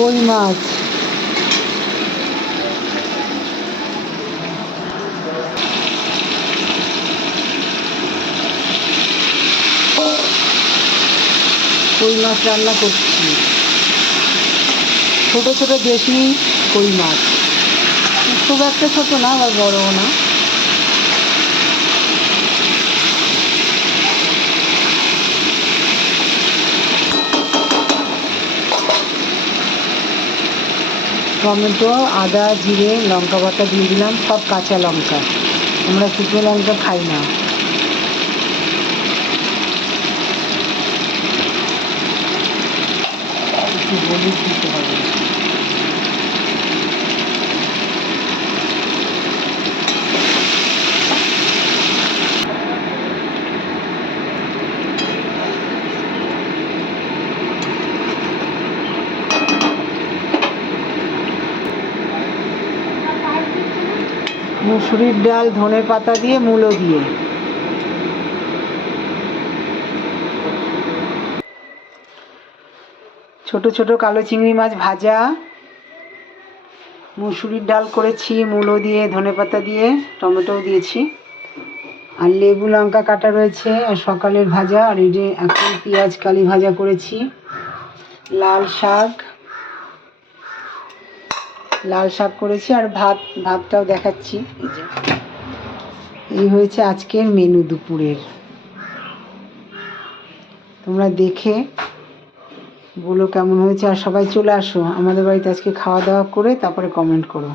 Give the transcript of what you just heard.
কই মাছ, কই মাছ রান্না করছি। ছোট ছোট দেশি কই মাছ, খুব একটা ছোট না আবার বড়ও না। টমেটো, আদা, জিরে, লঙ্কা বাটা দিয়ে দিলাম, সব কাঁচা লঙ্কা, আমরা শুকনো লঙ্কা খাই না। একটু হলুদ দিতে হবে। মুসুরির ডাল, ধনে পাতা দিয়ে, মূলো দিয়ে। ছোট ছোট কালো চিংড়ি মাছ ভাজা, মুসুরির ডাল করেছি মূলো দিয়ে, ধনে পাতা দিয়ে, টমেটো দিয়েছি, আর লেবু লঙ্কা কাটা রয়েছে, আর সকালের ভাজা, আর এই যে এখন পেঁয়াজ কালি ভাজা করেছি, লাল শাক করেছি, আর ভাতটাও দেখাচ্ছি। এই হয়েছে আজকের মেনু দুপুরের। তোমরা দেখে বলো কেমন হয়েছে, আর সবাই চলে আসো আমাদের বাড়িতে আজকে খাওয়া দাওয়া করে, তারপরে কমেন্ট করো।